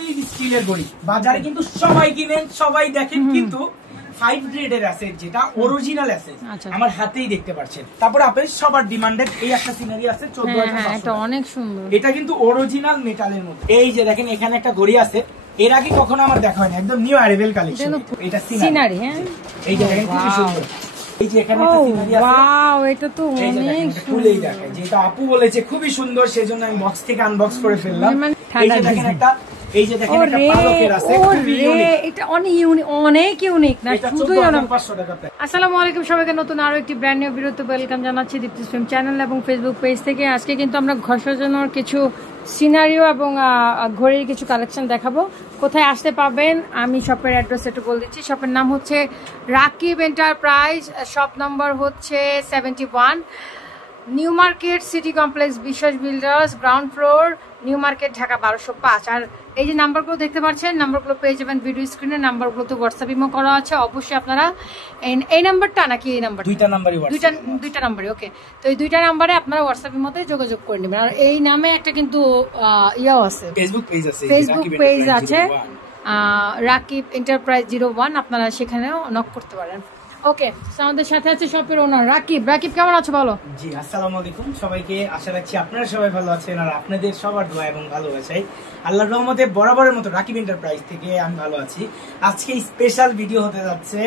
স্টিলের ঘড়ি বাজারে কিন্তু সবাই কিনেন, সবাই দেখেন, কিন্তু 5 গ্রেডের আছে, যেটা অরিজিনাল আছে আমার হাতেই দেখতে পাচ্ছেন। তারপর আপনাদের সবার ডিমান্ডেড এই একটা সিনারি আছে 14500, এটা অনেক সুন্দর। এটা কিন্তু অরিজিনাল মেটালের মধ্যে। এই যে দেখেন এখানে একটা ঘড়ি আছে, এর আগে কখনো আমার দেখা হয়নি, একদম নিউ অ্যারাইভেল কালেকশন। এটা সিনারি, হ্যাঁ এই যে দেখেন খুব সুন্দর। এই যে এখানে একটা সিনারি আছে, ওয়াও এটা তো অনেক খুলেই দেখেন, যেটা আপু বলেছে খুবই সুন্দর, সেজন্য আমি বক্স থেকে আনবক্স করে ফেললাম। এই যে দেখেন একটা, এই যে দেখেন একটা পালকের আছে, খুবই ইউনিক। এটা অনেক ইউনিক না, শুধুই 500 টাকা। আসসালামু আলাইকুম সবাইকে, নতুন আরো একটি ব্র্যান্ড নিউ ভিডিওতে ওয়েলকাম জানাচ্ছি দীপ্তি ফিল্ম চ্যানেল এবং ফেসবুক পেজ থেকে। আজকে কিন্তু আমরা ঘর সাজানোর কিছু সিনারিও এবং ঘড়ির কিছু কালেকশন দেখাবো। কোথায় আসতে পাবেন আমি শপের অ্যাড্রেস একটু বলে দিচ্ছি। শপের নাম হচ্ছে রাকিব এন্টারপ্রাইজ, শপ নম্বর হচ্ছে 71, নিউ মার্কেট সিটি কমপ্লেক্স, বিশ্বাস builders, ground floor, new market, Dhaka 1205। আর এই যে নাম্বারগুলো দেখতে পাচ্ছেন, নাম্বারগুলো পেয়ে যাবেন ভিডিও স্ক্রিনে। নাম্বারগুলো তো হোয়াটসঅ্যাপ ইমো করা আছে, অবশ্যই আপনারা এই নাম্বারটা নাকি এই নাম্বার, দুইটা নাম্বারই ওকে। তো এই দুইটা নাম্বারে আপনারা হোয়াটসঅ্যাপ ইমোতে যোগাযোগ করে নেবেন। আর এই নামে একটা কিন্তু ইয়াও আছে, ফেসবুক পেজ আছে রাকিব এন্টারপ্রাইজ 01, আপনারা সেখানেও নক করতে পারেন। ওকে, আমাদের সাথে আছে শপের ওনার রাকিব। রাকিব কেমন আছো বলো? জি আসসালামু আলাইকুম সবাইকে, আশা রাখছি আপনারা সবাই ভালো আছেন, আর আপনাদের সবার দোয়া এবং ভালোবাসায় আল্লাহর রহমতে বরাবরের মতো রাকিব এন্টারপ্রাইজ থেকে আমি ভালো আছি। আজকে স্পেশাল ভিডিও হতে যাচ্ছে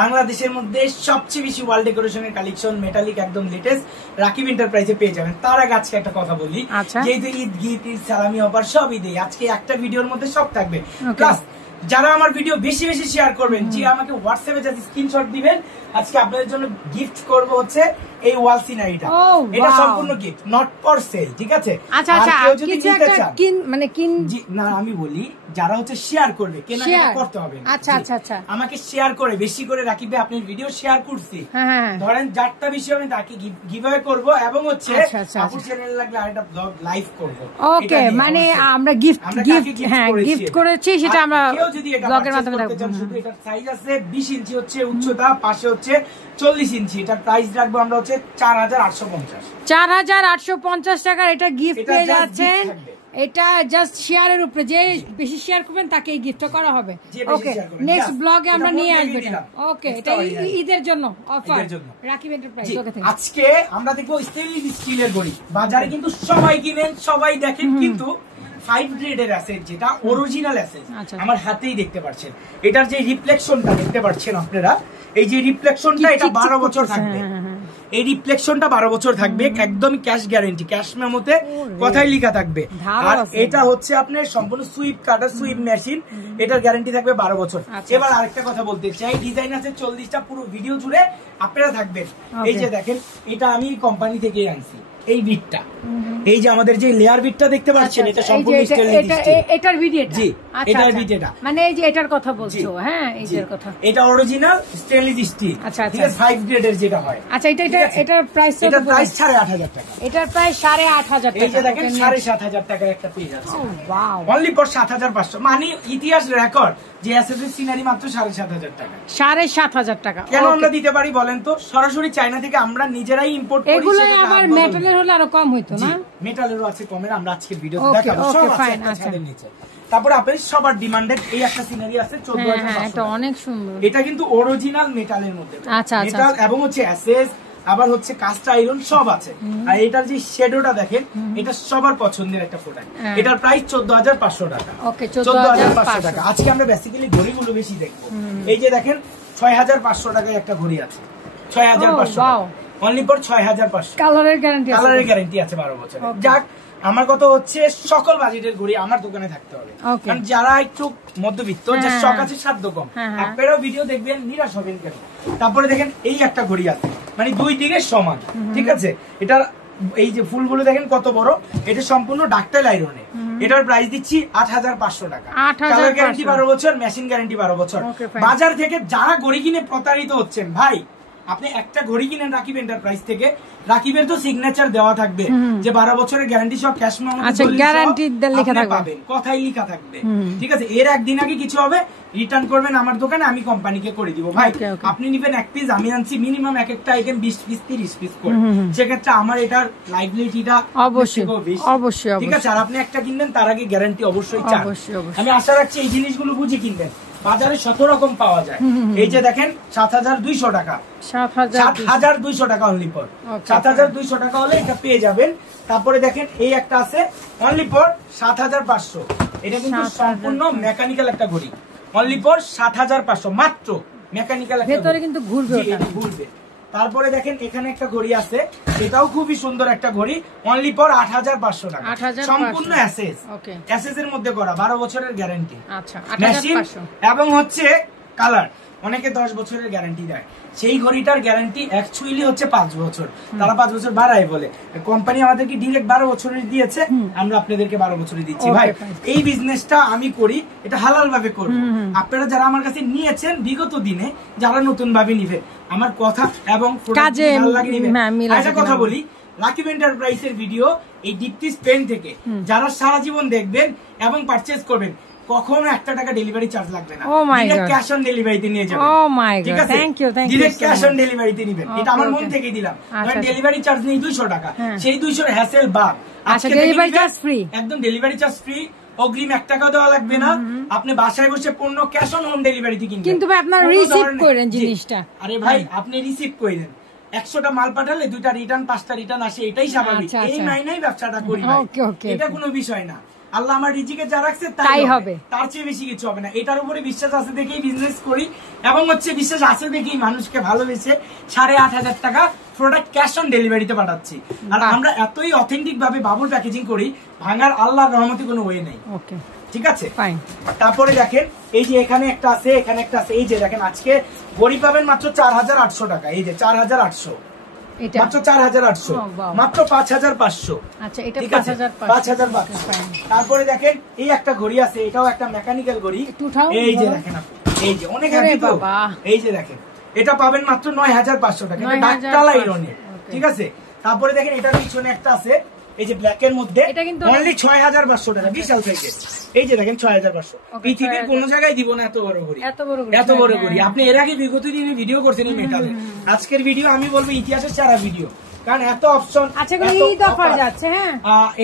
বাংলাদেশের মধ্যে সবচেয়ে বেশি ওয়াল ডেকোরেশনের কালেকশন মেটালিক একদম লেটেস্ট রাকিব এন্টারপ্রাইজে পেয়ে যাবেন। তার আগে আজকে একটা কথা বলি, যেহেতু ঈদ গিফট, ঈদ সালামি অফার সব ঈদে আজকে একটা ভিডিওর মধ্যে সব থাকবে। প্লাস যারা আমার ভিডিও বেশি বেশি শেয়ার করবেন, যে আমাকে হোয়াটসঅ্যাপে জাস্ট স্ক্রিনশট দিবেন, আজকে আপনাদের জন্য গিফট করব হচ্ছে এই ওয়াল সিনারিটা। এটা সম্পূর্ণ গিফট, নট ফর সেল, ঠিক আছে? আচ্ছা আচ্ছা, কিছু একটা মানে না, আমি বলি যারা হচ্ছে শেয়ার করবে, কেনাকাটা করতে হবে। আচ্ছা আচ্ছা আচ্ছা, আমাকে শেয়ার করে বেশি করে রাখিবে, আপনি ভিডিও শেয়ার করছি, ধরেন যারটা বেশি আমি তাকে গিভঅ্যাওয়ে করব, এবং হচ্ছে আপুর চ্যানেল লাগলে আরেকটা ব্লগ লাইভ করব। ওকে, মানে আমরা গিফট করেছি, সেটা আমরা ব্লগের মাধ্যমে দেখাবো। শুধু এটার সাইজ আছে 20 ইঞ্চি হচ্ছে উচ্চতা, পাশে হচ্ছে 40 ইঞ্চি। এটার প্রাইস রাখবো আমরা হচ্ছে 4850 টাকার এটা গিফট পেয়ে যাচ্ছেন। এটা জাস্ট শেয়ারের উপরে, যে বেশি শেয়ার করবেন তাকে এই গিফট করা হবে। ওকে, নেক্সট ব্লগে আমরা নিয়ে আসব এটা। ওকে, এটা ঈদের জন্য অফার রাকিব এন্টারপ্রাইজ। ওকে, আজকে আমরা দেখবো স্টেনলেস স্টিলের ঘড়ি বাজারে কিন্তু সবাই কিনেন, সবাই দেখেন, কিন্তু 5 গ্রেডের আছে, যেটা অরিজিনাল আছে আমার হাতেই দেখতে পাচ্ছেন। এটার যে রিফ্লেকশনটা দেখতে পাচ্ছেন আপনারা, এই যে রিফ্লেকশনটা, এটা 12 বছর থাকবে। এই রিফ্লেকশনটা 12 বছর থাকবে, একদম ক্যাশ গ্যারান্টি, ক্যাশ মেমোতে কথাই লেখা থাকবে। আর এটা হচ্ছে আপনার সম্পূর্ণ সুইপ কাটার, সুইপ মেশিন, এটার গ্যারান্টি থাকবে 12 বছর। এবার আরেকটা কথা বলতে চাই, ডিজাইন আছে 40টা, পুরো ভিডিও জুড়ে আপনারা থাকবেন। এই যে দেখেন, এটা আমি কোম্পানি থেকে আনছি, এই বিটটা, এই যে আমাদের যে লেয়ার বিটটা দেখতে পাচ্ছেন, এটা সম্পূর্ণ স্টেনলেস স্টিল। এটার ভিডিও, জি এটার ভিডিওটা, মানে এই যে এটার কথা বলছো, হ্যাঁ এইটার কথা, এটা অরিজিনাল স্টেনলেস স্টিল। আচ্ছা আচ্ছা, 5 গ্রেডের যেটা হয়। আচ্ছা, এটার প্রাইস, এটার প্রাইস 8500 টাকা। এটার প্রাইস 8500 টাকা। এই যে দেখেন 7500 টাকার একটা পেজ আছে, ওয়াও, অনলি ফর 7500। মানে ইতিহাস রেকর্ড যে এসএসএস সিনারি মাত্র 7500 টাকা। 7500 টাকা কেন আমরা দিতে পারি বলেন তো? সরাসরি চায়না থেকে আমরা নিজেরাই ইম্পোর্ট করি। এগুলো আবার মেটালের হলে আরো কম হইতো না? মেটালেরও আছে কমের, আমরা আজকে ভিডিওতে দেখাবো সব আছে ছাদের নিচে। তারপর আপনাদের সবার ডিমান্ডেড এই একটা সিনারি আছে 14500, এটা অনেক সুন্দর। এটা কিন্তু অরিজিনাল মেটালের মধ্যে, আচ্ছা আচ্ছা, মেটাল এবং হচ্ছে এসএস, আবার হচ্ছে কাস্ট আয়রন সব আছে। আর এটার যে শ্যাডোটা দেখেন, এটা সবার পছন্দের একটা প্রোডাক্ট। এটার প্রাইস 14500 টাকা। ওকে, 14500 টাকা। আজকে আমরা বেসিক্যালি ঘড়িগুলো বেশি দেখবো। এই যে দেখেন 6500 টাকায় একটা ঘড়ি আছে, 6500, অনলি ফর 6500। কালারের গ্যারান্টি আছে, কালারের গ্যারান্টি আছে 12 বছর। যাক, আমার কথা হচ্ছে সকল বাজেটের ঘড়ি আমার দোকানে থাকতে হবে, কারণ যারা একটু মধ্যবিত্ত, যার শখ আছে সাধ্য কম, আপনারাও ভিডিও দেখবেন, নিরাশ হবেন কেন। তারপরে দেখেন এই একটা ঘড়ি আছে, মানে দুই দিকে সমান, ঠিক আছে? এটা এই যে ফুলগুলো দেখেন কত বড়, এটা সম্পূর্ণ ডাক্তাইল আয়রনে। এটার প্রাইস দিচ্ছি 8500 টাকা। কালার গ্যারান্টি 12 বছর, মেশিন গ্যারান্টি 12 বছর। বাজার থেকে যারা ঘড়ি কিনে প্রতারিত হচ্ছেন ভাই, আপনি একটা ঘড়ি কিনেন রাকিব এন্টারপ্রাইজ থেকে, রাকিবের তো সিগনেচার দেওয়া থাকবে যে 12 বছরের গ্যারান্টি সব ক্যাশ মেমো গ্যারান্টি লেখা থাকবে, পাবেন, কথাই লেখা থাকবে। ঠিক আছে, এর একদিন আগে কিছু হবে রিটার্ন করবেন আমার দোকানে, আমি কোম্পানিকে করে দিব। ভাই আপনি নিবেন 1 পিস, আমি আনছি মিনিমাম এক একটা আইটেম 20 পিস 30 পিস করে, সেক্ষেত্রে আমার এটার লাইবিলিটিটা অবশ্যই অবশ্যই। ঠিক আছে, আর আপনি একটা কিনবেন তার আগে গ্যারান্টি অবশ্যই চান। আমি আশা রাখছি এই জিনিসগুলো বুঝে কিনবেন। বাজারে 100 রকম পাওয়া যায়। এই যে দেখেন 7200 টাকা, 7200 টাকা অনলি ফর 7200 টাকা হলে এটা পেয়ে যাবেন। তারপরে দেখেন এই একটা আছে অনলি ফর 7500, এটা কিন্তু সম্পূর্ণ মেকানিক্যাল একটা ঘড়ি, অনলি ফর 7500 মাত্র মেকানিক্যাল একটা, ভেতরে কিন্তু ঘুরবে, ঘুরবে। তারপরে দেখেন এখানে একটা ঘড়ি আছে, এটাও খুবই সুন্দর একটা ঘড়ি, অনলি ফর 8500 টাকা, সম্পূর্ণ অ্যাসেস, অ্যাসেস এর মধ্যে করা, 12 বছরের গ্যারান্টি। আচ্ছা, মেশিন এবং হচ্ছে কালার, অনেকে 10 বছরের গ্যারান্টি দেয়, সেই ঘড়িটার গ্যারান্টি অ্যাকচুয়ালি হচ্ছে 5 বছর, তারা 5 বছর বাড়ায় বলে, কোম্পানি আমাদেরকে ডিরেক্ট 12 বছরের দিয়েছে, আমরা আপনাদেরকে 12 বছরই দিচ্ছি। ভাই এই বিজনেসটা আমি করি, এটা হালাল ভাবে করব। আপনারা যারা আমার কাছে নিয়েছেন বিগত দিনে, যারা নতুন ভাবে নিবেন, আমার কথা এবং কাজে একটা কথা বলি, রাকিব এন্টারপ্রাইজের ভিডিও এই দীপ্তিস পেন থেকে যারা সারা জীবন দেখবেন এবং পারচেজ করবেন, কখনো 1 টাকা ডেলিভারি চার্জ লাগবে না, ডিরেক্ট ক্যাশ অন ডেলিভারিতে নিয়ে যাবেন। ঠিক আছে, ডিরেক্ট ক্যাশ অন ডেলিভারিতে নেবেন, এটা আমার মন থেকে দিলাম। ডেলিভারি চার্জ নেই 200 টাকা, সেই 200 হ্যাসেল বাদ, ডেলিভারি চার্জ ফ্রি, একদম ডেলিভারি চার্জ ফ্রি, অগ্রিম 1 টাকাও দেওয়া লাগবে না। আপনি বাসায় বসে পণ্য ক্যাশ অন হোম ডেলিভারিতে কিনবেন, কিন্তু ভাই আপনারা রিসিভ করেন জিনিসটা। আরে ভাই আপনি রিসিভ করেন, 100টা মাল পাঠালে 2টা রিটার্ন 5টা রিটার্ন আসে, এটাই স্বাভাবিক, এই মাইনাই ব্যবসাটা করি ভাই, এটা কোনো বিষয় না। আল্লাহ আমার রিজিকে যা রাখছে তাই হবে, তার চেয়ে বেশি কিছু হবে না। এটার উপরে বিশ্বাস আছে দেখেই বিজনেস করি, এবং হচ্ছে বিশ্বাস আছে দেখেই মানুষকে ভালোবেসে 8500 টাকা প্রোডাক্ট ক্যাশ অন ডেলিভারিতে পাঠাচ্ছি। আর আমরা এতই অথেন্টিক ভাবে বাবুল প্যাকেজিং করি, ভাঙার আল্লাহর রহমতে কোনো ওয়ে নেই। ঠিক আছে, তারপরে দেখেন এই যে এখানে একটা আছে, এখানে একটা আছে, এই যে দেখেন আজকে ঘড়ি পাবেন মাত্র 4800 টাকা, এই যে 4800, মাত্র 4800, মাত্র 5500। আচ্ছা, এটা 5500। তারপরে দেখেন এই একটা ঘড়ি আছে, এটাও একটা মেকানিক্যাল ঘড়ি, এই যে দেখেন আপনি, এই যে অনেক হ্যাপি তো, এই যে দেখেন এটা পাবেন মাত্র 9500 টাকা, এটা ডাক্তার আইরনের। ঠিক আছে, তারপরে দেখেন এটার পিছনে একটা আছে, এই যে ব্ল্যাক এর মধ্যে, অনলি 6500 টাকা, বিশাল সাইজের। এই যে দেখেন 6500, পৃথিবীর কোন জায়গায় দিব না এত বড় ঘড়ি, এত বড় ঘড়ি। আপনি এর আগে বিগত দিনে ভিডিও করছেন এই মেটালে, আজকের ভিডিও আমি বলবো ইতিহাসের সেরা ভিডিও, কারণ এত অপশন। আচ্ছা, ঈদ অফার যাচ্ছে, হ্যাঁ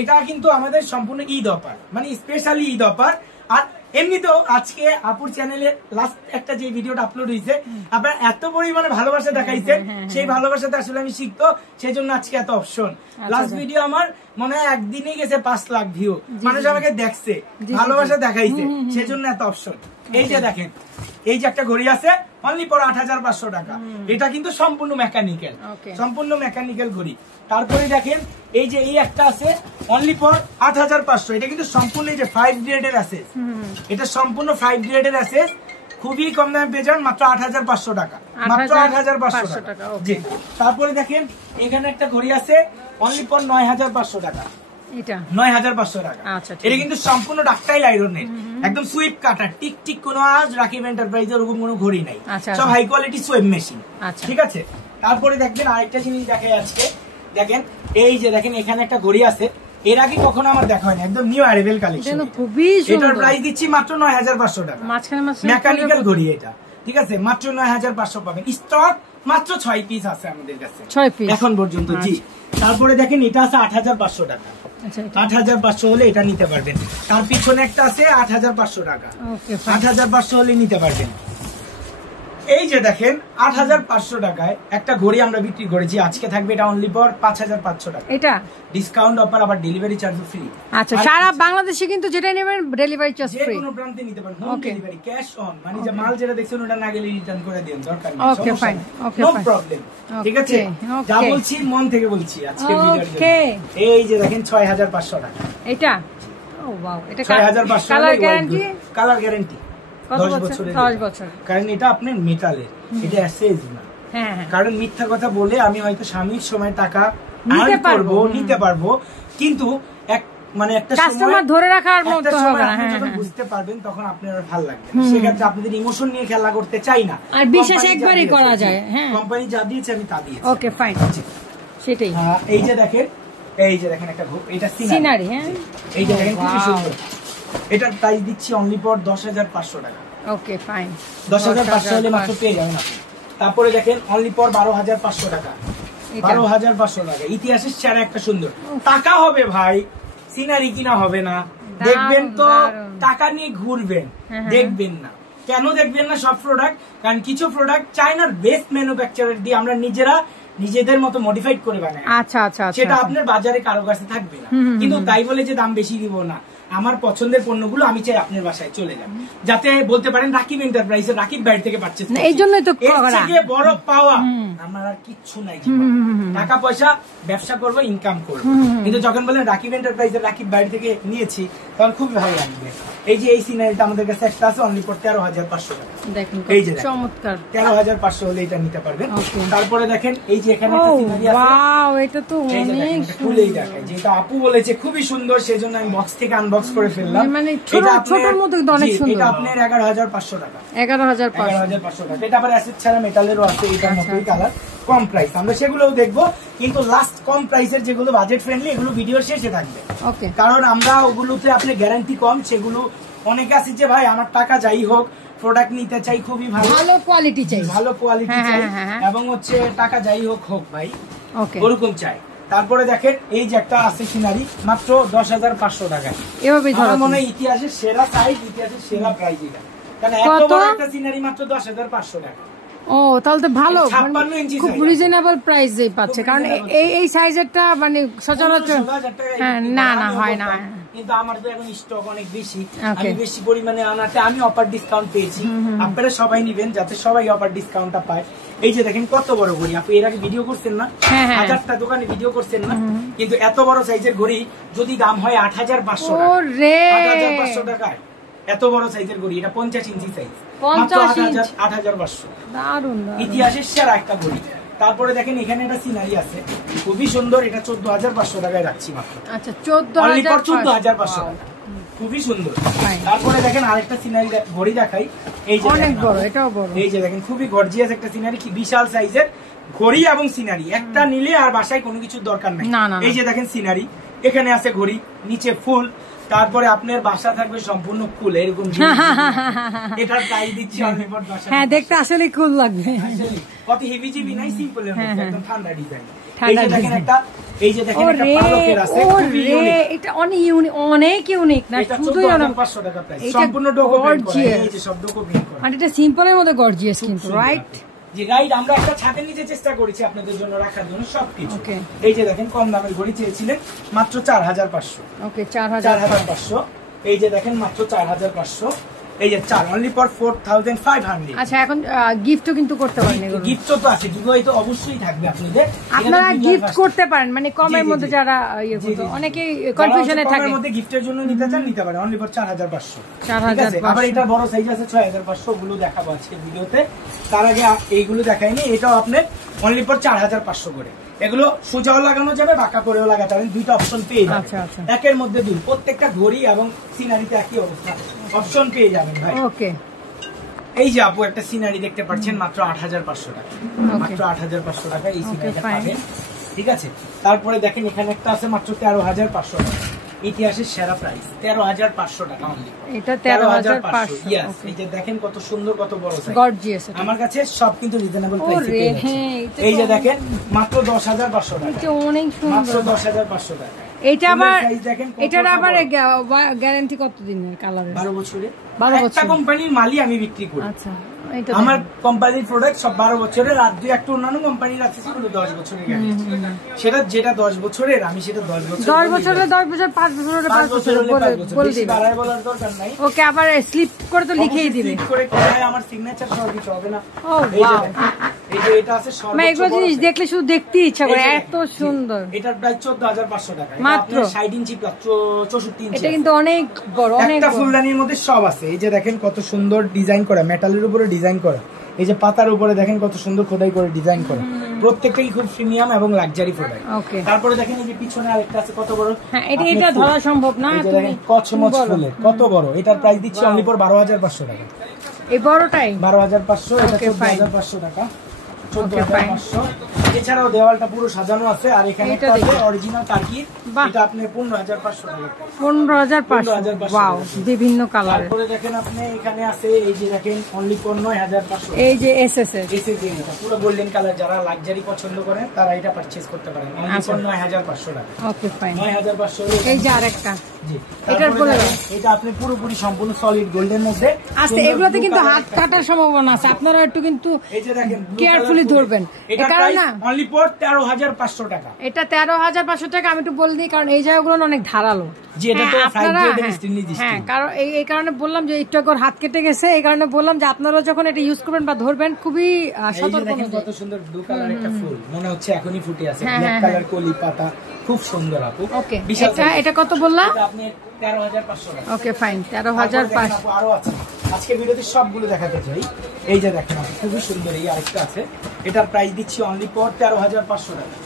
এটা কিন্তু আমাদের সম্পূর্ণ ঈদ অফার, মানে স্পেশালি ঈদ অফার। আর এমনিতেও আজকে আপুর চ্যানেলে লাস্ট একটা যে ভিডিওটা আপলোড হয়েছে, আপনারা এত পরিমাণে ভালোবাসা দেখাইছেন, সেই ভালোবাসাতে আসলে আমি শিখতো, সেই জন্য আজকে এত অপশন। লাস্ট ভিডিও আমার মনে হয় একদিনেই গেছে 5 লাখ ভিউ, মানুষ আমাকে দেখছে, ভালোবাসা দেখাইছে, সেই জন্য এত অপশন। এই যে দেখেন এই যে একটা ঘড়ি আছে, অনলি ফর 8500 টাকা, এটা কিন্তু সম্পূর্ণ মেকানিক্যাল, সম্পূর্ণ মেকানিক্যাল ঘড়ি। তারপরে দেখেন এই যে এই একটা আছে, অনলি ফর 8500, এটা কিন্তু সম্পূর্ণ এই যে 5 গ্রেডের অ্যাসেস, এটা সম্পূর্ণ 5 গ্রেডের অ্যাসেস, খুবই কম দামে পেয়ে যান, মাত্র 8500 টাকা, মাত্র 8500 টাকা। জি, তারপরে দেখেন এখানে একটা ঘড়ি আছে, অনলি ফর 9500 টাকা, এটা 9500 টাকা। এটা কিন্তু সম্পূর্ণ ডাক্তাইল আয়রনের, একদম সুইপ কাটা, টিক টিক কোনো আজ রাকিব এন্টারপ্রাইজের ওরকম কোনো ঘড়ি নাই, সব হাই কোয়ালিটি সুইপ মেশিন। ঠিক আছে, তারপরে দেখবেন আরেকটা জিনিস দেখাই আজকে, দেখেন এই যে দেখেন এখানে একটা ঘড়ি আছে, এর আগে কখনো আমার দেখা হয়নি, একদম নিউ অ্যারাইভেল কালেকশন, এটার প্রাইস দিচ্ছি মাত্র 9500 টাকা, মেকানিক্যাল ঘড়ি এটা। ঠিক আছে, মাত্র 9500 পাবেন, স্টক মাত্র 6 পিস আছে আমাদের কাছে এখন পর্যন্ত। জি, তারপরে দেখেন এটা আছে 8500 টাকা, 8500 হলে এটা নিতে পারবেন। তার পিছনে একটা আছে 8500 টাকা, 8500 হলে নিতে পারবেন। এই যে দেখেন 8500 টাকায় একটা ঘড়ি আমরা বিক্রি করেছি, আজকে থাকবে এটা অনলি ফর 5500 টাকা, এটা ডিসকাউন্ট অফার, আবার ডেলিভারি চার্জ ফ্রি। আচ্ছা, সারা বাংলাদেশে কিন্তু যেটা নেবেন ডেলিভারি চার্জ ফ্রি, যে কোনো প্রান্তে নিতে পারেন, হোম ডেলিভারি, ক্যাশ অন, মানে যে মাল যেটা দেখছেন ওটা না গেলে রিটার্ন করে দেন, দরকার নেই, okay fine, okay no problem. ঠিক আছে, যা বলছি মন থেকে বলছি আজকে ভিডিওর জন্য। এই যে দেখেন 6500 টাকা, এটা ও ওয়াও, এটা 6500, কালার গ্যারান্টি, কালার গ্যারান্টি 10 বছরের, 10 বছর, কারণ এটা আপনার মেটালের, এটা অ্যাসেজ না। কারণ মিথ্যা কথা বলে আমি হয়তো সাময়িক সময় টাকা নিতে পারবো, কিন্তু মানে একটা কাস্টমার ধরে রাখার মতো হবে না। যখন বুঝতে পারবেন তখন আপনার ভালো লাগবে, সেক্ষেত্রে আপনাদের ইমোশন নিয়ে খেলা করতে চাই না, আর বিশেষ একবারই করা যায়। হ্যাঁ, কোম্পানি যা দিয়েছে আমি তা দিয়েছি। ওকে ফাইন, সেটাই। এই যে দেখেন একটা এটা সিনারি। হ্যাঁ, এই যে দেখেন খুব সুন্দর, এটার প্রাইস দিচ্ছি অনলি ফর 10,500 টাকা। ওকে ফাইন, 10,500 হলে মাত্র পেয়ে যাবেন আপনি। তারপরে দেখেন অনলি ফর 12,500 টাকা, 12,500 টাকা। ইতিহাসের সেরা একটা সুন্দর টাকা হবে ভাই, সিনারি কিনা হবে না, দেখবেন তো টাকা নিয়ে ঘুরবেন, দেখবেন না। কেন দেখবেন না সব প্রোডাক্ট? কারণ কিছু প্রোডাক্ট চায়নার বেস্ট ম্যানুফ্যাকচারার দিয়ে আমরা নিজেদের মতো মডিফাইড করে বানাই। আচ্ছা আচ্ছা, সেটা আপনার বাজারে কারো কাছে থাকবে না, কিন্তু তাই বলে যে দাম বেশি দিব না। আমার পছন্দের পণ্যগুলো আমি চাই আপনার বাসায় চলে যান, যাতে বলতে পারেন রাকিব এন্টারপ্রাইজের রাকিব বাড়ি থেকে পারচেজ করছি। এই জন্যই তো বড় পাওয়া আমার আর কিচ্ছু নাই। টাকা পয়সা ব্যবসা করব, ইনকাম করব, কিন্তু যখন বলেন রাকিব এন্টারপ্রাইজের রাকিব বাড়ি থেকে নিয়েছি তখন খুব ভালো লাগবে। এই যে এই সিনারিটা আমাদের কাছে একটা আছে অনলি ফর 13,500 টাকা। দেখেন এই যে চমৎকার, 13,500 হলে এটা নিতে পারবেন। তারপরে দেখেন এই যে এখানে একটা সিনারি আছে, ওয়াও, এটা তো অনেক খুলেই দেখায়, যেটা আপু বলেছে খুবই সুন্দর, সেজন্য আমি বক্স থেকে আনবক্স করে ফেললাম। মানে ছোটর মধ্যে অনেক সুন্দর। এটা আপনার 11,500 টাকা, 11,500 টাকা। এটা আবার অ্যাসেট ছাড়া মেটালেরও আছে, এটার মতোই কালার, কম প্রাইস। আমরা সেগুলোও দেখবো, কিন্তু লাস্ট কম প্রাইসের যেগুলো বাজেট ফ্রেন্ডলি এগুলো ভিডিওর শেষে থাকবে। ওকে, কারণ আমরা ওগুলোতে আপনি গ্যারান্টি কম, সেগুলো অনেকে আছে যে ভাই আমার টাকা যাই হোক প্রোডাক্ট নিতে চাই, খুবই ভালো কোয়ালিটি চাই, এবং হচ্ছে টাকা যাই হোক ভাই ওরকম চাই। তারপরে দেখেন এই যে একটা আছে সিনারি মাত্র 10,500 টাকা। আমার মনে হয় ইতিহাসের সেরা সাইজ, ইতিহাসের সেরা প্রাইস এটা, কারণ এত বড় একটা সিনারি মাত্র 10,500 টাকা। ও, তাহলে তো ভালো, খুব রিজনেবল প্রাইসে পাচ্ছে, কারণ এই সাইজেরটা মানে সচরাচর না হয় না। কিন্তু আমার তো এখন স্টক অনেক বেশি, আমি বেশি পরিমাণে আনাতে আমি অফার ডিসকাউন্ট পেয়েছি। আপনারা সবাই নিবেন যাতে সবাই অফার ডিসকাউন্টটা পায়। এই যে দেখেন কত বড় ঘড়ি, আপনি এর আগে ভিডিও করছেন না, 1000টা দোকানে ভিডিও করছেন না, কিন্তু এত বড় সাইজের ঘড়ি যদি দাম হয় 8,500 টাকা, 8,500 টাকায় এত বড় সাইজের ঘড়ি, এটা 50 ইঞ্চি সাইজ, মাত্র 8,500। ইতিহাসের সেরা একটা ঘড়ি। তারপরে দেখেন এখানে একটা সিনারি আছে খুবই সুন্দর, এটা 14,500 টাকায় রাখছি মাত্র। আচ্ছা, 14,500 টাকা, খুবই সুন্দর। তারপরে দেখেন আরেকটা সিনারি ঘড়ি দেখাই, এই যে অনেক বড়, এটাও বড়। এই যে দেখেন খুবই গর্জিয়াস একটা সিনারি, কি বিশাল সাইজের ঘড়ি এবং সিনারি, একটা নিলে আর বাসায় কোনো কিছুর দরকার নাই। এই যে দেখেন সিনারি, এখানে আছে ঘড়ি, নিচে ফুল, তারপরে আপনার বাসা থাকবে সম্পূর্ণ কুল, এরকম। এটার প্রাইস দিচ্ছি অনলি ফর 10,000। হ্যাঁ, দেখতে আসলে কুল লাগবে, কত হেভি নাই, সিম্পল এর মধ্যে একদম ঠান্ডা ডিজাইন। এই যে দেখেন একটা, এই যে দেখেন একটা পালকের আছে, খুবই ইউনিক, এটা অনেক ইউনিক না, শুধুই 14,500 টাকা প্রাইস, সম্পূর্ণ ডোকো প্রিন্ট করা, এই যে সব ডোকো প্রিন্ট করা, মানে এটা সিম্পলের মধ্যে গর্জিয়াস কিন্তু, রাইট? যে রাইট, আমরা একটা ছাদের নিচে চেষ্টা করেছি আপনাদের জন্য রাখার জন্য সবকিছু। এই যে দেখেন কম দামের ঘড়ি চেয়েছিলেন, মাত্র 4,500। ওকে, 4,500। এই যে দেখেন মাত্র 4,500। এই যে 4 অনলি ফর 4,500। আচ্ছা, এখন গিফটও কিন্তু করতে পারেন, গিফটও তো আছে, গিভওয়ে তো অবশ্যই থাকবে আপনাদের, আপনারা গিফট করতে পারেন, মানে কমের মধ্যে যারা অনেকেই কনফিউশনে থাকে, কমের মধ্যে গিফটের জন্য নিতে চান নিতে পারেন, অনলি ফর 4,500। ঠিক আছে, আবার এটা বড় সাইজ আছে 6,500, গুলো দেখাবো আজকে ভিডিওতে। তার আগে এইগুলো দেখাইনি, এটাও আপনার অনলি ফর 4,500 করে। এগুলো সোজাও লাগানো যাবে, বাঁকা করেও লাগাতে পারেন, দুইটা অপশন পেয়ে যাবেন, একের মধ্যে দুই। প্রত্যেকটা ঘড়ি এবং সিনারিতে একই অবস্থা, অপশন পেয়ে যাবেন ভাই। ওকে, এই যে আপু একটা সিনারি দেখতে পাচ্ছেন মাত্র 8,500 টাকা, মাত্র 8,500 টাকা এই সিনারিটা পাবেন। ঠিক আছে, তারপরে দেখেন এখানে একটা আছে মাত্র 13,500 টাকা, ইতিহাসের সেরা প্রাইস 13,500 টাকা অনলি। এটা 13,500। ইয়েস, এই যে দেখেন কত সুন্দর, কত বড় সাইজ, গর্জিয়াস। আমার কাছে সব কিন্তু রিজনেবল প্রাইসে পেয়ে যাচ্ছেন। এই যে দেখেন মাত্র 10,500 টাকা, এটা অনেক সুন্দর, মাত্র 10,500 টাকা। এটা আবার, এটার আবার গ্যারান্টি কত দিনের? কালারের 12 বছরে। 12 বছর একটা কোম্পানির মালই আমি বিক্রি করি। আচ্ছা, আমার কোম্পানির প্রোডাক্ট সব 12 বছরের, আর দুই একটা অন্যান্য কোম্পানির আছে সেগুলো 10 বছরের গ্যারান্টি। সেটা যেটা 10 বছরের, আমি সেটা 10 বছর, 10 বছর, 5 বছর বলে দিই, বাড়ায় বলার দরকার নাই। ওকে, আবার স্লিপ করে তো লিখেই দিবে, স্লিপ করে কোথায় আমার সিগনেচার সহ কিছু হবে না। ও ওয়াও, এই যে এটা আছে সর্বোচ্চ, মানে এগুলো জিনিস দেখলে শুধু দেখতে ইচ্ছা করে, এত সুন্দর। এটার প্রাইস 14,500 টাকা, মাত্র 60 ইঞ্চি প্লাস 64 ইঞ্চি। এটা কিন্তু অনেক বড়, অনেক একটা ফুলদানির মধ্যে সব আছে। এই যে দেখেন কত সুন্দর ডিজাইন করা, মেটালের উপরে ডিজাইন করা, এই যে পাতার উপরে দেখেন কত সুন্দর খোদাই করে ডিজাইন করা, প্রত্যেকটাই খুব প্রিমিয়াম এবং লাক্সারি প্রোডাক্ট। ওকে, তারপরে দেখেন এই যে পিছনে আরেকটা আছে কত বড়, হ্যাঁ এটা ধরা সম্ভব না, দেখেন কচমচ ফুলের কত বড়। এটার প্রাইস দিচ্ছি অনলি ফর 12,500 টাকা। এই বড়টাই 12,500, এটা 14,500 টাকা, 14,500। এছাড়াও দেওয়ালটা পুরো সাজানো আছে। আর এখানে একটা আছে অরিজিনাল টার্কি, এটা আপনি 15,500 টাকা। 15,500, ওয়াও, বিভিন্ন কালার। তারপরে দেখেন আপনি এখানে আছে এই যে দেখেন অনলি ফর 9,500। এই যে এসএস এটা পুরো গোল্ডেন কালার, যারা লাক্সারি পছন্দ করেন তারা এটা পারচেজ করতে পারেন অনলি ফর 9,500 টাকা। Okay fine, 9,500। এই যে আরেকটা, জি এটার বলে এটা আপনি পুরোপুরি সম্পূর্ণ সলিড গোল্ডেন মধ্যে আছে। এগুলোতে কিন্তু হাত কাটার সম্ভাবনা আছে, আপনারা একটু কিন্তু এই যে দেখেন কেয়ারফুলি ধরবেন। এটা কারণ না অনলি ফর 13,500 টাকা। এটা 13,500 টাকা। আমি একটু বলে দিই, কারণ এই জায়গাগুলো অনেক ধারালো। জি, এটা তো আপনারা, 5 গ্রেডের স্টেনলেস স্টিল। হ্যাঁ, কারণ এই কারণে বললাম যে একটু একবার হাত কেটে গেছে, এই কারণে বললাম যে আপনারা যখন এটা ইউজ করবেন বা ধরবেন খুবই সতর্ক দেখেন কত সুন্দর ব্লু কালার একটা ফুল, মনে হচ্ছে এখনই ফুটে আছে। ব্ল্যাক কালার কলি পাতা, খুব সুন্দর আপু। ওকে, এটা কত বললা? এটা আপনি 13,500 টাকা। Okay fine, 13,500। আরো আছে, আজকে ভিডিওতে সবগুলো দেখাতে চাই। এই যে দেখেন আপু খুবই সুন্দর, এই আরেকটা আছে। এটার প্রাইস দিচ্ছি অনলি ফর 13,500 টাকা।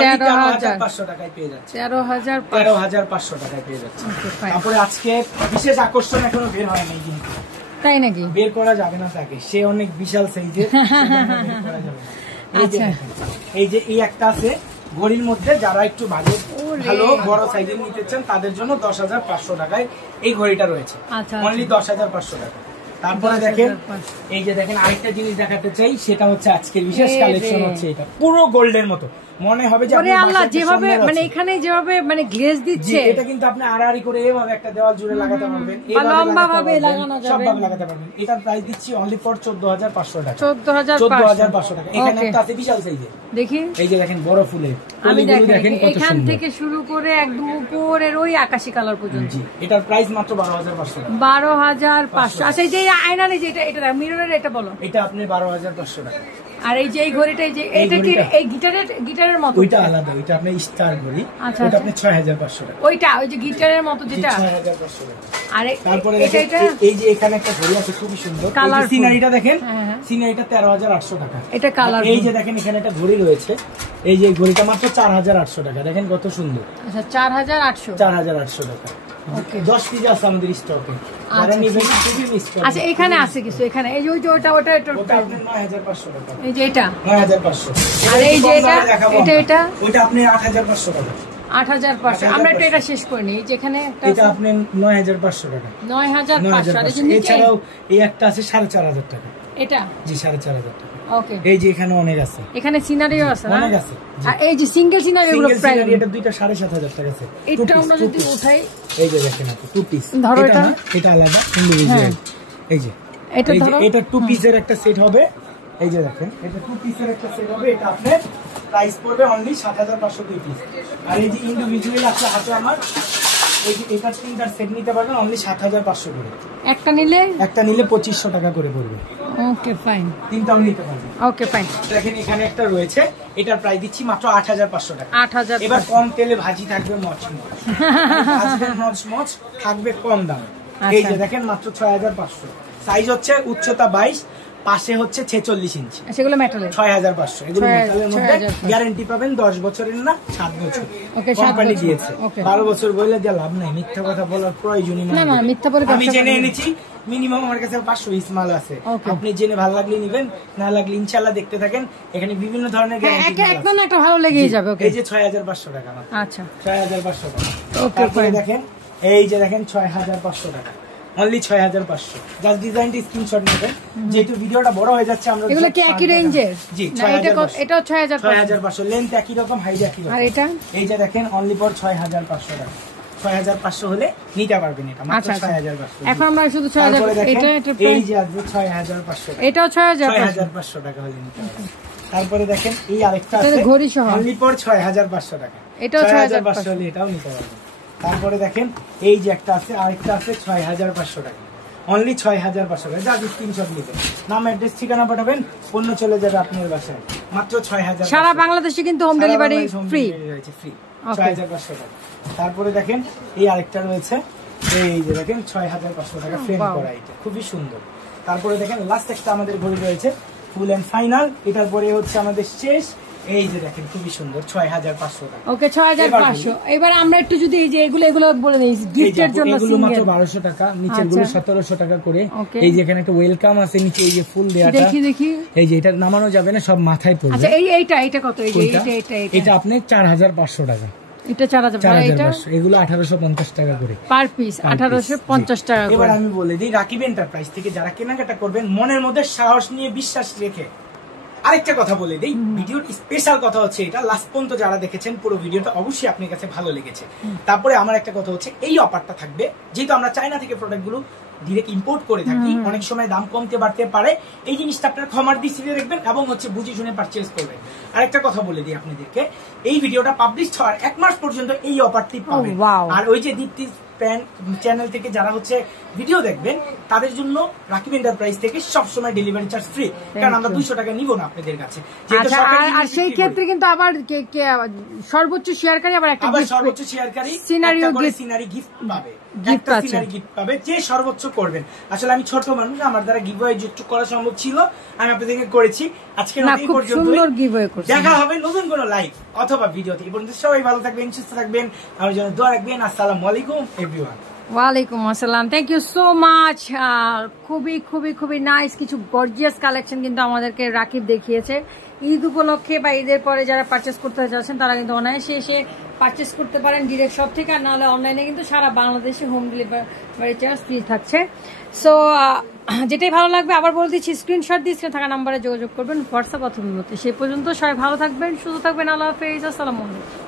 13,500 টাকায় পেয়ে যাচ্ছে। 13,500 টাকায় পেয়ে যাচ্ছে। তারপরে আজকে বিশেষ আকর্ষণ এখনো বের হয় নাই কিন্তু, তাই নাকি? বের করা যাবে না তাকে, সে অনেক বিশাল সাইজের, এই যে এই একটা আছে ঘড়ির মধ্যে, যারা একটু বাজেট ভালো বড় সাইজের নিতে চান তাদের জন্য 10,500 টাকায় এই ঘড়িটা রয়েছে, অনলি 10,500 টাকা। তারপরে দেখেন এই যে দেখেন আরেকটা জিনিস দেখাতে চাই, সেটা হচ্ছে আজকের বিশেষ কালেকশন হচ্ছে এটা পুরো গোল্ডের মতো, মনে হবে যে আল্লাহ যেভাবে মানে এখানে যেভাবে মানে গ্লেজ দিচ্ছে, এটা কিন্তু আপনি আড়াআড়ি করে এভাবে একটা দেওয়াল জুড়ে লাগাতে পারবেন, লম্বা ভাবে লাগানো যাবে, সবভাবে লাগাতে পারবেন। এটার প্রাইস দিচ্ছি অনলি ফর 14,500 টাকা। 14,500 টাকা। এখানে একটা আছে বিশাল সাইজের, দেখি এই যে দেখেন বড় ফুলের, আমি দেখেন এখান থেকে শুরু করে একদম উপরের ওই আকাশী কালার পর্যন্ত। জি, এটার প্রাইস মাত্র 12,500 টাকা। 12,500। আচ্ছা, এই যে আয়নার এই যে এটা মিররের, এটা বলো। এটা আপনি 12,500 টাকা। আর এই যে এই ঘড়িটা, এই যে এটা কি এই গিটারের মতো? ওইটা আলাদা, ওইটা আপনি স্টার ঘড়ি, ওটা আপনি 6,500 টাকা। ওইটা ওই যে গিটারের মতো যেটা 6,500 টাকা। আরে তারপরে দেখেন এই যে এখানে একটা ঘড়ি আছে খুবই সুন্দর, এই যে সিনারিটা দেখেন, সিনারিটা 13,800 টাকা। এটা কালার। এই যে দেখেন এখানে একটা ঘড়ি রয়েছে, এই যে ঘড়িটা মাত্র 4,800 টাকা। দেখেন কত সুন্দর। আচ্ছা, 4,800 টাকা। ওকে, 10 পিস আছে আমাদের স্টকে। আচ্ছা, এখানে আছে কিছু, এখানে এই যে ওটা 9,500 টাকা। এই যে এটা 9,500। আর এই যে এটা ওইটা আপনি 8,500 টাকা। 8,500। আমরা এটা শেষ করে নিই, যেখানে এটা আপনি 9,500 টাকা। 9,500। এছাড়াও এই একটা আছে 4,500 টাকা। এটা জি 4,500 টাকা। ওকে, এই যে এখানে অনেক আছে, এখানে সিনারিও আছে না? অনেক আছে। আর এই যে সিঙ্গেল সিনারি এগুলো প্রাইস, এটা দুইটা 7,500 টাকা আছে। এটা আমরা যদি উঠাই, এই যে দেখেন আপনি 2 পিস, ধরো এটা আলাদা ইন্ডিভিজুয়াল। এই যে এটা ধরো, এটা 2 পিসের একটা সেট হবে। এই যে দেখেন এটা 2 পিসের একটা সেট হবে, এটা আপনার প্রাইস পড়বে অনলি 7,500 2 পিস। আর এই যে ইন্ডিভিজুয়াল আছে হাতে আমার, এই যে এটা তিনটার সেট নিতে পারবেন অনলি 7,500 করে। একটা নিলে 2,500 টাকা করে পড়বে। ওকে ফাইন, তিনটাও নিতে পারবেন। Okay fine. দেখেন এখানে একটা রয়েছে, এটার প্রাইস দিচ্ছি মাত্র 8,500 টাকা। 8,000। এবার কম তেলে ভাজি থাকবে মচমচ, ভাজবেন মচমচ থাকবে কম দামে। এই যে দেখেন মাত্র 6,500। সাইজ হচ্ছে উচ্চতা 22, পাশে হচ্ছে 46 ইঞ্চি। সেগুলো মেটালের 6,500। এগুলো মেটালের মধ্যে গ্যারান্টি পাবেন 10 বছরের না 7 বছর। ওকে, কোম্পানি দিয়েছে। 12 বছর বলে দিয়ে লাভ নাই, মিথ্যা কথা বলার প্রয়োজনই না। না, মিথ্যা বলে আমি জেনে এনেছি, মিনিমাম আমার কাছে 500 পিস মাল আছে। আপনি জেনে ভালো লাগলে নেবেন, না লাগলে ইনশাআল্লাহ দেখতে থাকেন। এখানে বিভিন্ন ধরনের গ্যারান্টি আছে, একদম একটা ভালো লেগেই যাবে। ওকে, এই যে 6,500 টাকা মাত্র। আচ্ছা, 6,500 টাকা। ওকে, তারপরে দেখেন এই যে দেখেন 6,500 টাকা, অনলি 6,500। জাস্ট ডিজাইনটি স্ক্রিনশট নেবেন, যেহেতু ভিডিওটা বড় হয়ে যাচ্ছে। আমরা এগুলো কি একই রেঞ্জের? জি, এটাও 6,500। লেন্থ একই রকম, হাইট একই রকম। আর এটা এই যে দেখেন অনলি ফর 6,500 টাকা। 6,500 হলে নিতে পারবেন এটা মাত্র 6,500। এখন আমরা শুধু 6,000 এটা এই যে আছে 6,500 টাকা, এটাও 6,500 টাকা হলে নিতে পারবেন। তারপরে দেখেন এই আরেকটা আছে ঘড়ি সহ, অনলি ফর 6,500 টাকা। এটাও 6,500 হলে এটাও নিতে পারবেন। তারপরে দেখেন এই যে একটা আছে, আরেকটা আছে 6,500 টাকা, অনলি 6,500 টাকা। যা স্ক্রিনশট নিবেন, নাম অ্যাড্রেস ঠিকানা পাঠাবেন, পণ্য চলে যাবে আপনার বাসায় মাত্র 6,000। সারা বাংলাদেশে কিন্তু হোম ডেলিভারি ফ্রি রয়েছে, ফ্রি 6,500 টাকা। তারপরে দেখেন এই আরেকটা রয়েছে, এই যে দেখেন 6,500 টাকা ফ্রেম করা, এটা খুবই সুন্দর। তারপরে দেখেন লাস্ট একটা আমাদের ঘড়ি রয়েছে ফুল এন্ড ফাইনাল, এটার পরে হচ্ছে আমাদের শেষ। এই যে দেখেন খুবই সুন্দর 6500 টাকা। ওকে 6500। এবার আমরা একটু যদি এই যে এগুলো বলে দেই গিফটের জন্য এগুলো মাত্র 1200 টাকা, নিচের গুলো 1700 টাকা করে। এই যে এখানে একটা ওয়েলকাম আছে, নিচে এই যে ফুল দেয়াটা দেখি এই যে এটা নামানো যাবে না, সব মাথায় পড়বে। আচ্ছা এইটা কত? এই যে এটা আপনি 4500 টাকা। এটা 4500, এগুলো 1850 টাকা করে পার পিস, 1850 টাকা করে। এবার আমি বলে দিই রাকিব এন্টারপ্রাইজ থেকে যারা কেনাকাটা করবেন মনের মধ্যে সাহস নিয়ে বিশ্বাস রেখে, আরেকটা কথা বলে দিই, ভিডিওর স্পেশাল কথা হচ্ছে এটা লাস্ট পর্যন্ত যারা দেখেছেন পুরো ভিডিওটা অবশ্যই আপনার কাছে ভালো লেগেছে। তারপরে আমার একটা কথা হচ্ছে এই অফারটা থাকবে, যেহেতু আমরা চায়না থেকে প্রোডাক্টগুলো ডিরেক্ট ইম্পোর্ট করে থাকি, অনেক সময় দাম কমতে বাড়তে পারে, এই জিনিসটা আপনারা ক্ষমার দৃষ্টিতে দেখবেন এবং হচ্ছে বুঝে শুনে পারচেজ করবেন। আরেকটা কথা বলে দিই আপনাদেরকে, এই ভিডিওটা পাবলিশ হওয়ার 1 মাস পর্যন্ত এই অফারটি পাবেন। আর ওই যে দীপ্তি চ্যানেল থেকে যারা হচ্ছে ভিডিও দেখবেন তাদের জন্য রাকিব এন্টারপ্রাইজ থেকে সবসময় ডেলিভারি চার্জ ফ্রি, কারণ আমরা 200 টাকা নিব না আপনাদের কাছে। আর সেই ক্ষেত্রে কিন্তু আবার সর্বোচ্চ শেয়ারকারী আবার একটা সর্বোচ্চ শেয়ারকারী সিনারি গিফট পাবে, গিফট পাবে যে সর্বোচ্চ করবেন। আসলে আমি ছোট মানুষ, আমার দ্বারা গিভওয়ে যুক্ত করা সম্ভব ছিল, আমি আপনাদেরকে করেছি। আজকে এই পর্যন্ত, দেখা হবে নতুন কোনো লাইভ অথবা ভিডিওতে। এই পর্যন্ত সবাই ভালো থাকবেন, সুস্থ থাকবেন, আমার জন্য দোয়া রাখবেন। আসসালামু আলাইকুম এভরিওয়ান। ওয়ালাইকুম আসসালাম, থ্যাংক ইউ সো মাচ। খুবই খুবই খুবই নাইস কিছু গর্জিয়াস কালেকশন কিন্তু আমাদেরকে রাকিব দেখিয়েছে। ঈদ উপলক্ষে বা ঈদের পরে যারা পারচেস করতে চাচ্ছেন তারা কিন্তু অনায়াসে এসে পারচেস করতে পারেন ডিরেক্ট শপ থেকে, আর নাহলে অনলাইনে কিন্তু সারা বাংলাদেশে হোম ডেলিভারি চার্জ ফ্রি থাকছে। সো যেটাই ভালো লাগবে আবার বলে দিচ্ছি, স্ক্রিনশট দিয়ে স্ক্রিনে থাকা নাম্বারে যোগাযোগ করবেন হোয়াটসঅ্যাপ অথবা ইমোতে। সেই পর্যন্ত সবাই ভালো থাকবেন, সুস্থ থাকবেন, আল্লাহ হাফেজ, আসসালামু আলাইকুম।